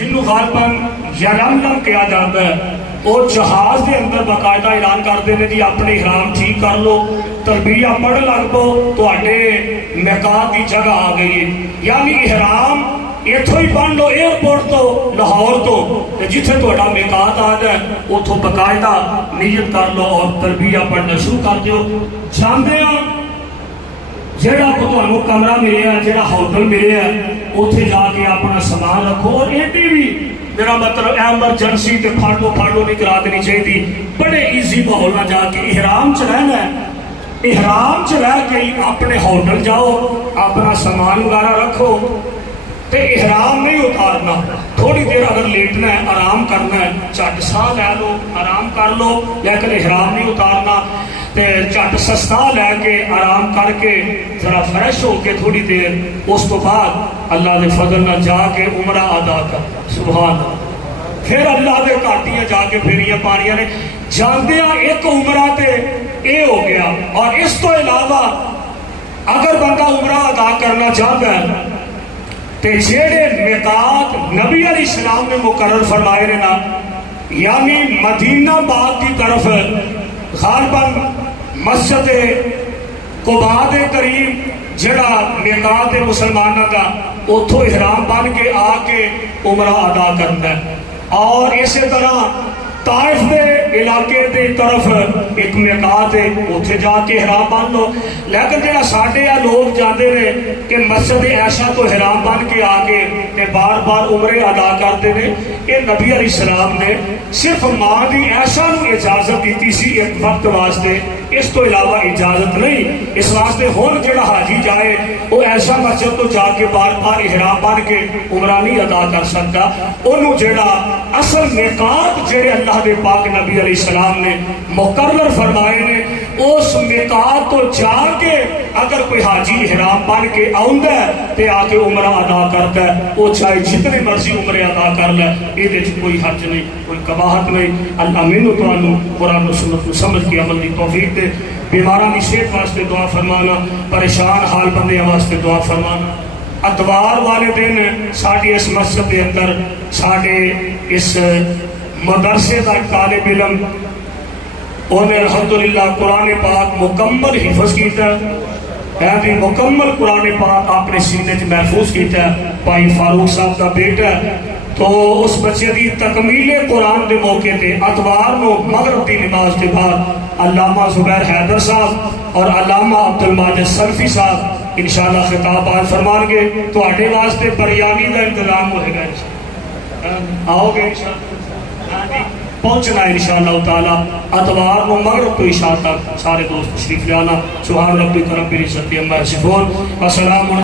جنوں غالباً یلملم کیا جاتا ہے، وہ جہاز کے اندر باقاعدہ اعلان کرتے ہیں جی اپنے احرام ٹھیک کر لو، تلبیہ پڑھ لگ پو، تواڈے میقات کی جگہ آ گئی ہے۔ یعنی احرام اتھو ہی پڑھ لو ایئرپورٹ تو لاہور تو جتھے تہاڈا میقات آ جائے اتھوں باقاعدہ نیت کر لو اور تلبیہ پڑھنا شروع کر دیو۔ جاندے ہاں جیڑا کو تانوں کمرہ ملے ہے، جیڑا ہوٹل ملے ہے، اتھے جا کے اپنا سامان رکھو، اور ایڈی بھی میرا مطلب ایمرجنسی تے پھاڑو نہیں کرا دینی چاہیے، بڑے ایزی ماحول نہ جا کے احرام چ رہنا ہے، احرام چ رہ کے اپنے ہوٹل جاؤ، اپنا سامان وغیرہ رکھو تے احرام نہیں اتارنا، تھوڑی دیر اگر لیٹنا ہے آرام کرنا ہے چٹ ساہ لے لو آرام کر لو، لیکن احرام نہیں اتارنا، تے چٹ سستا لے کے آرام کر کے ذرا فریش ہو کے تھوڑی دیر اس تو بعد اللہ دے فضل نہ جا کے عمرہ ادا کر، سبحان اللہ۔ پھر اللہ دے کاٹیاں جا کے پھیریاں پانیاں نے جاندیاں ایک عمرہ تے اے ہو گیا۔ اور اس تو علاوہ اگر بندہ عمرہ ادا کرنا چاہتا ہے تے جیڑے میقات نبی علیہ السلام نے مقرر فرمائے نے نا، یعنی مدینہ پاک کی طرف غالباً مسجد قباء دے قریب جڑا میقات مسلمانوں کا اتھوں احرام بن کے آ کے عمرہ ادا کرنا ہے، اور اسی طرح طائف دے علاقے دے طرف ایک میقات ہے، اتھے جا کے احرام بن لو۔ لیکن جڑا ساڈے آ لوگ جاندے نے کہ مسجد عائشہ تو احرام بن کے آ کے تے بار بار عمرے ادا کرتے ہیں، یہ نبی علیہ السلام نے صرف ماں دی عائشہ نو اجازت دیتی سی ایک وقت واسطے، اس تو علاوہ اجازت نہیں۔ اس واسطے ہن جڑا حاجی جائے وہ ایسا مسجد تو جا کے بار بار احرام بن کے عمرہ نہیں ادا کر سکتا، انہوں جڑا اصل میقات جڑے اللہ دے پاک نبی علیہ السلام نے مقرر فرمائے نے، اس میقات تو جا کے اگر کوئی حاجی احرام بن کے آندا ہے تے آ کے عمرہ ادا کرتا ہے، وہ چاہے جتنے مرضی عمرے ادا کر لے، یہ کوئی حرج نہیں، کوئی قباحت نہیں۔ اللہ مینوں تانوں قرآن و سنت کو سمجھ کے عمل دی توفیق دے۔ بیماراں دی صحت واسطے دعا فرمانا، پریشان حال بندیاں واسطے دعا فرمانا۔ اتوار والے دن ساڈی اس مسجد کے اندر ساڈے اس مدرسے کا طالب علم انہیں الحمدللہ قرآن پاک مکمل حفظ کیتا ہے، مکمل قرآن پاک اپنے سینے چ محفوظ کیتا ہے، بھائی فاروق صاحب کا بیٹا ہے، تو اس بچے دی تکمیل قرآن دے موقع تے اتوار نو مغرب دی نماز کے بعد علامہ زبیر حیدر صاحب اور علامہ عبد الماجد سلفی صاحب انشاءاللہ خطاب آج فرمان گے، تو آٹے واسطے بریانی کا انتظام ہوئے گا، آؤ گے انشاءاللہ پہنچنا ہے انشاءاللہ تعالی اتوار کو مغرب تو عشاء تک، سارے دوست تشریف لانا۔ سبحان ربک رب العزت عما یصفون، وسلام